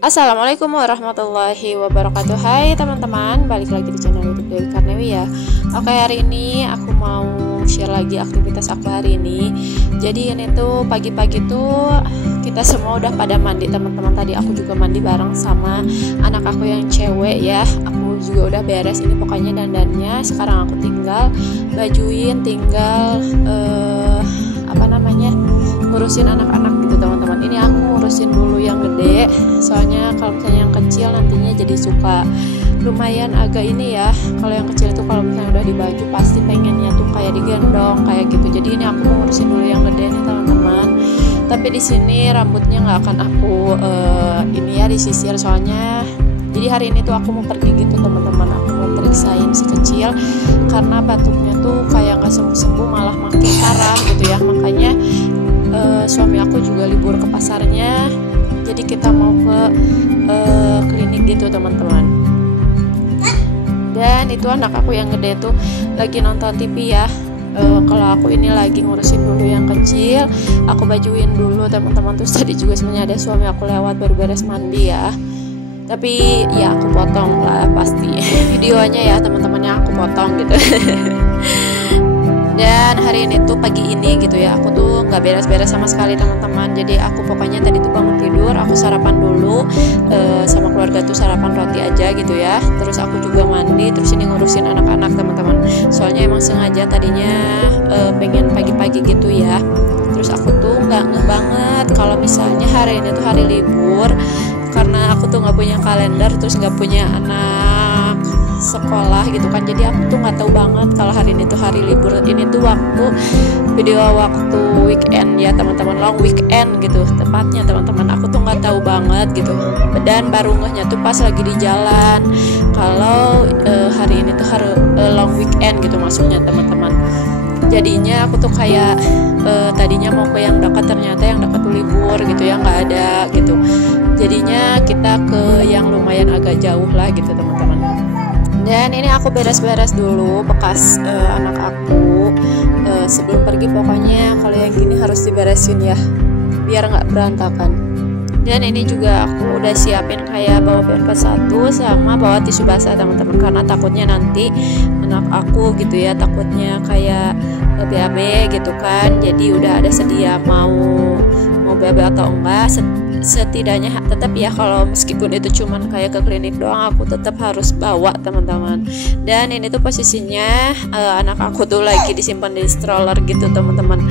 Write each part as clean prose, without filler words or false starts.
Assalamualaikum warahmatullahi wabarakatuh. Hai teman-teman, balik lagi di channel YouTube Dewi Karnewi ya. Oke, hari ini aku mau share lagi aktivitas aku hari ini. Jadi ini tuh pagi-pagi tuh kita semua udah pada mandi teman-teman. Tadi aku juga mandi bareng sama anak aku yang cewek ya. Aku juga udah beres ini pokoknya dandannya. Sekarang aku tinggal bajuin, tinggal ngurusin anak-anak gitu teman-teman. Ini aku ngurusin dulu yang gede, soalnya kalau misalnya yang kecil nantinya jadi suka lumayan agak ini ya. Kalau yang kecil itu kalau misalnya udah di baju pasti pengennya tuh kayak digendong kayak gitu. Jadi ini aku mau ngurusin dulu yang gede nih teman-teman. Tapi di sini rambutnya nggak akan aku ini ya disisir, soalnya jadi hari ini tuh aku mau pergi gitu teman-teman. Aku mau periksain si kecil karena batuknya tuh kayak nggak sembuh-sembuh, malah makin parah gitu ya. Makanya suami aku juga libur ke pasarnya, jadi kita mau ke klinik gitu teman-teman. Dan itu anak aku yang gede tuh lagi nonton TV ya. Kalau aku ini lagi ngurusin dulu yang kecil, aku bajuin dulu teman-teman. Terus tadi juga sebenarnya ada suami aku lewat baru beres mandi ya, tapi ya aku potong lah pasti videonya ya teman-temannya, aku potong gitu. Dan hari ini tuh pagi ini gitu ya, aku tuh nggak beres-beres sama sekali teman-teman. Jadi aku pokoknya tadi tuh bangun tidur, aku sarapan dulu sama keluarga tuh sarapan roti aja gitu ya. Terus aku juga mandi, terus ini ngurusin anak-anak teman-teman. Soalnya emang sengaja tadinya pengen pagi-pagi gitu ya. Terus aku tuh nggak ngeh banget kalau misalnya hari ini tuh hari libur, karena aku tuh nggak punya kalender, terus nggak punya anak sekolah gitu kan. Jadi aku tuh nggak tahu banget kalau hari ini tuh hari libur. Ini tuh waktu weekend ya teman-teman, long weekend gitu tepatnya teman-teman. Aku tuh nggak tahu banget gitu, dan baru ngehnya tuh pas lagi di jalan kalau hari ini tuh hari long weekend gitu masuknya teman-teman. Jadinya aku tuh kayak tadinya mau ke yang dekat, ternyata yang dekat tuh libur gitu ya, nggak ada gitu. Jadinya kita ke yang lumayan agak jauh lah gitu teman-teman. Dan ini aku beres-beres dulu bekas anak aku sebelum pergi. Pokoknya kalau yang gini harus diberesin ya, biar nggak berantakan. Dan ini juga aku udah siapin kayak bawa pampers satu sama bawa tisu basah teman-teman, karena takutnya nanti anak aku gitu ya, takutnya kayak BAB gitu kan. Jadi udah ada sedia mau BAB atau enggak, setidaknya tetap ya, kalau meskipun itu cuman kayak ke klinik doang, aku tetap harus bawa teman-teman. Dan ini tuh posisinya anak aku tuh lagi disimpan di stroller gitu teman-teman,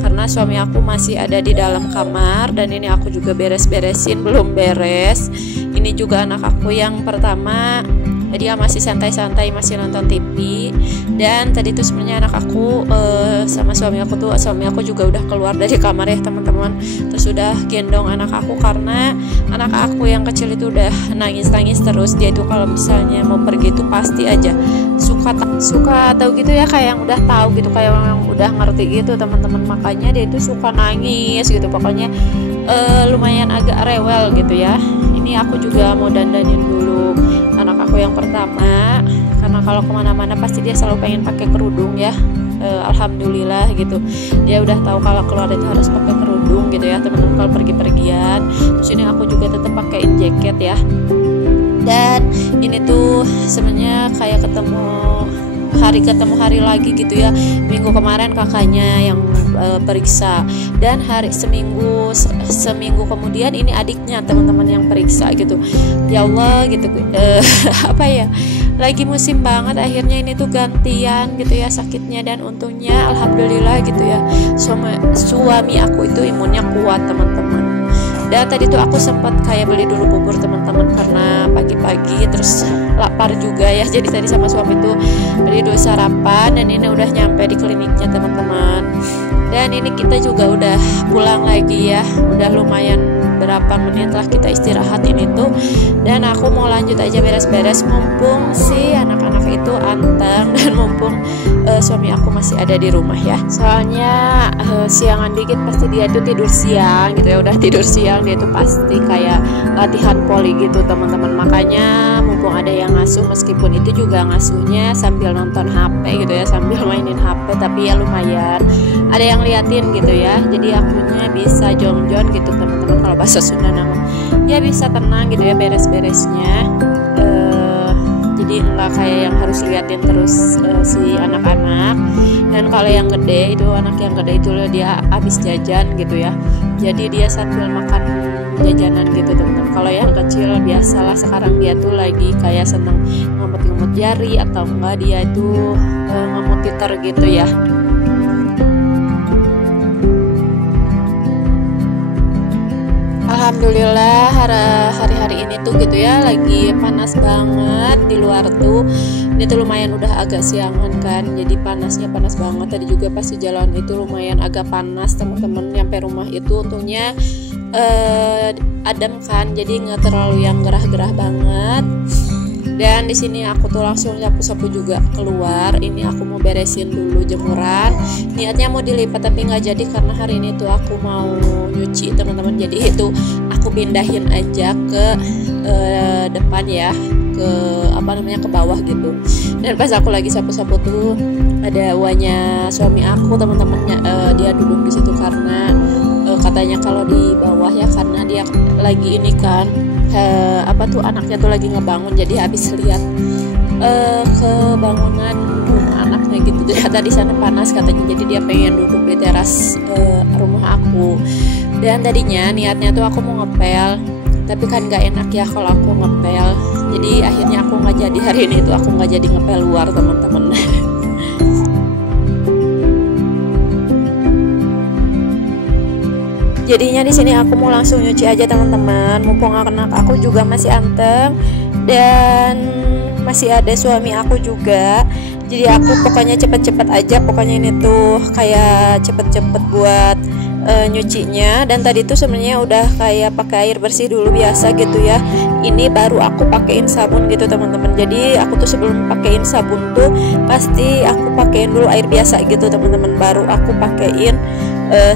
karena suami aku masih ada di dalam kamar. Dan ini aku juga beres-beresin, belum beres. Ini juga anak aku yang pertama, dia masih santai-santai, masih nonton TV. Dan tadi tuh sebenarnya anak aku sama suami aku juga udah keluar dari kamar ya teman-teman. Terus udah gendong anak aku, karena anak aku yang kecil itu udah nangis-nangis terus. Dia itu kalau misalnya mau pergi itu pasti aja suka atau gitu ya, kayak yang udah tahu gitu, kayak yang udah ngerti gitu teman-teman. Makanya dia itu suka nangis gitu, pokoknya lumayan agak rewel gitu ya. Ini aku juga mau dandanin dulu anak aku yang pertama, karena kalau kemana-mana pasti dia selalu pengen pakai kerudung ya. Alhamdulillah gitu, dia udah tahu kalau keluar itu harus pakai kerudung gitu ya teman-teman, kalau pergi-pergian. Terus ini aku juga tetap pakaiin jaket ya. Dan ini tuh sebenarnya kayak ketemu hari lagi gitu ya. Minggu kemarin kakaknya yang periksa, dan hari seminggu kemudian ini adiknya teman-teman yang periksa gitu. Ya Allah gitu, apa ya, lagi musim banget, akhirnya ini tuh gantian gitu ya sakitnya. Dan untungnya alhamdulillah gitu ya, suami aku itu imunnya kuat teman-teman. Dan tadi tuh aku sempat kayak beli dulu bubur teman-teman, karena pagi-pagi terus lapar juga ya. Jadi tadi sama suami tuh beli dulu sarapan, dan ini udah nyampe di kliniknya teman-teman. Dan ini kita juga udah pulang lagi ya, udah lumayan berapa menit lah kita istirahat ini tuh. Dan aku mau lanjut aja beres-beres mumpung si anak-anak itu anteng dan mumpung suami aku masih ada di rumah ya. Soalnya siangan dikit pasti dia tuh tidur siang gitu ya. Udah tidur siang dia tuh pasti kayak latihan poli gitu teman-teman. Makanya mumpung ada yang ngasuh, meskipun itu juga ngasuhnya sambil nonton HP gitu ya, sambil mainin HP, tapi ya lumayan ada yang liatin gitu ya. Jadi akunya bisa jong-jong gitu teman-teman, kalau bahasa Sunda namanya ya bisa tenang gitu ya beres-beresnya. Jadi enggak kayak yang harus liatin terus si anak-anak. Dan kalau yang gede itu, anak yang gede itu dia habis jajan gitu ya, jadi dia sambil makan jajanan gitu teman-teman. Kalau yang kecil biasalah sekarang dia tuh lagi kayak seneng ngemut-ngemut jari, atau enggak dia itu ngemut titer gitu ya. Alhamdulillah hari-hari ini tuh gitu ya lagi panas banget di luar tuh. Ini tuh lumayan udah agak siangan kan, jadi panasnya panas banget. Tadi juga pas di jalan itu lumayan agak panas teman-teman. Nyampe rumah itu untungnya adem kan, jadi nggak terlalu yang gerah-gerah banget. Dan di sini aku tuh langsung sapu-sapu juga keluar. Ini aku mau beresin dulu jemuran. Niatnya mau dilipat tapi nggak jadi karena hari ini tuh aku mau nyuci teman-teman. Jadi itu aku pindahin aja ke depan ya, ke ke bawah gitu. Dan pas aku lagi sapu-sapu tuh ada uanya suami aku teman-temannya, dia duduk di situ karena katanya kalau di bawah ya karena dia lagi ini kan anaknya tuh lagi ngebangun, jadi habis lihat ke bangunan rumah anaknya gitu. Ternyata di sana panas katanya, jadi dia pengen duduk di teras rumah aku. Dan tadinya niatnya tuh aku mau ngepel, tapi kan nggak enak ya kalau aku ngepel. Jadi akhirnya aku nggak jadi, hari ini tuh aku nggak jadi ngepel luar teman-teman. Jadinya di sini aku mau langsung nyuci aja teman-teman, mumpung anak aku juga masih anteng dan masih ada suami aku juga. Jadi aku pokoknya cepet-cepet aja, pokoknya ini tuh kayak cepet-cepet buat nyucinya. Dan tadi tuh sebenarnya udah kayak pakai air bersih dulu biasa gitu ya. Ini baru aku pakein sabun gitu teman-teman. Jadi aku tuh sebelum pakein sabun tuh pasti aku pakein dulu air biasa gitu teman-teman, baru aku pakein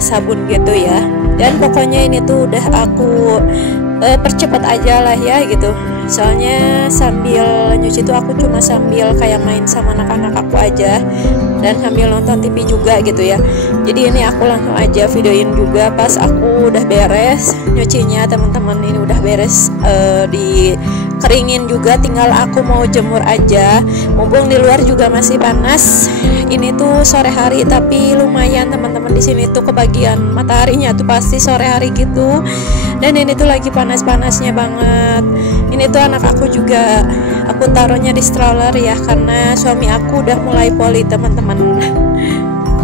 sabun gitu ya. Dan pokoknya ini tuh udah aku percepat aja lah ya gitu. Soalnya sambil nyuci tuh aku cuma sambil kayak main sama anak-anak aku aja dan sambil nonton TV juga gitu ya. Jadi ini aku langsung aja videoin juga pas aku udah beres nyucinya teman-teman. Ini udah beres dikeringin juga, tinggal aku mau jemur aja. Mumpung di luar juga masih panas. Ini tuh sore hari tapi lumayan teman-teman, di sini tuh kebagian mataharinya tuh pasti sore hari gitu. Dan ini tuh lagi panas-panasnya banget. Ini tuh anak aku juga aku taruhnya di stroller ya, karena suami aku udah mulai poli teman-teman.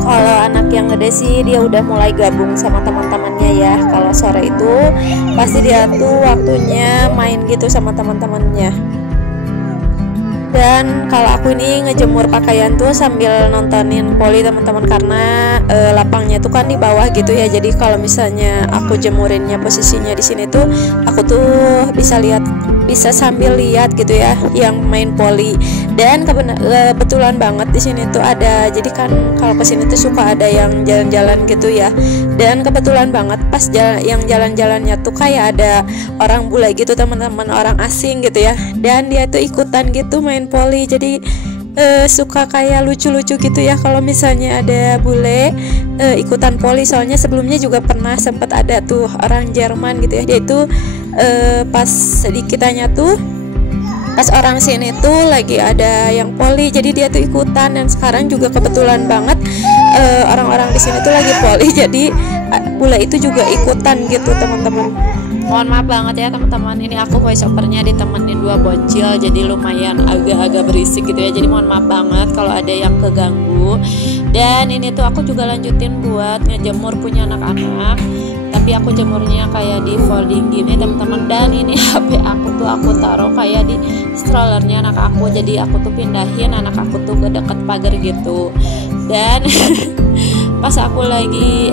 Kalau anak yang gede sih dia udah mulai gabung sama teman-temannya ya. Kalau sore itu pasti dia tuh waktunya main gitu sama teman-temannya. Dan kalau aku ini ngejemur pakaian tuh sambil nontonin poli teman-teman, karena lapangnya tuh kan di bawah gitu ya. Jadi kalau misalnya aku jemurinnya posisinya di sini tuh aku tuh bisa sambil lihat gitu ya yang main poli. Dan kebetulan banget di sini tuh ada, jadi kan kalau kesini tuh suka ada yang jalan-jalan gitu ya. Dan kebetulan banget pas yang jalan-jalannya tuh kayak ada orang bule gitu teman-teman, orang asing gitu ya. Dan dia tuh ikutan gitu main poli. Jadi suka kayak lucu-lucu gitu ya kalau misalnya ada bule ikutan poli. Soalnya sebelumnya juga pernah sempat ada tuh orang Jerman gitu ya, dia itu pas sedikitnya tuh pas orang sini tuh lagi ada yang poli, jadi dia tuh ikutan. Dan sekarang juga kebetulan banget orang-orang di sini tuh lagi poli, jadi bule itu juga ikutan gitu teman-teman. Mohon maaf banget ya teman-teman, ini aku voice overnya ditemenin dua bocil, jadi lumayan agak-agak berisik gitu ya. Jadi mohon maaf banget kalau ada yang keganggu. Dan ini tuh aku juga lanjutin buat ngejemur punya anak-anak, tapi aku jemurnya kayak di folding gini teman-teman. Dan ini HP aku tuh aku taruh kayak di strollernya anak aku, jadi aku tuh pindahin anak aku tuh ke deket pagar gitu. Dan pas aku lagi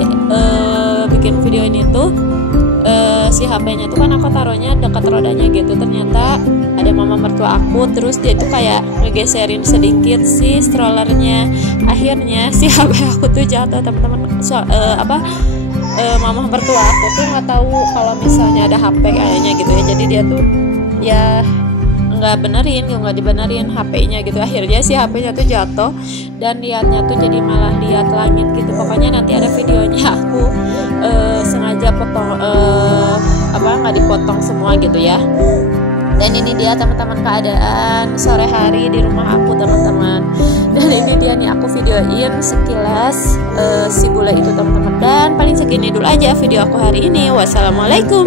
bikin video ini tuh si HP-nya tuh kan aku taruhnya dekat rodanya gitu, ternyata ada mama mertua aku, terus dia tuh kayak ngegeserin sedikit si strollernya, akhirnya si HP aku tuh jatuh teman-teman. Mama mertua aku tuh nggak tahu kalau misalnya ada HP kayaknya gitu ya, jadi dia tuh ya nggak dibenerin HP-nya gitu, akhirnya si HP-nya tuh jatuh dan liatnya tuh jadi malah lihat langit gitu. Pokoknya nanti ada videonya, aku sengaja potong nggak dipotong semua gitu ya. Dan ini dia teman-teman keadaan sore hari di rumah aku teman-teman. Dan ini dia nih aku videoin sekilas si bule itu teman-teman. Dan paling segini dulu aja video aku hari ini. Wassalamualaikum.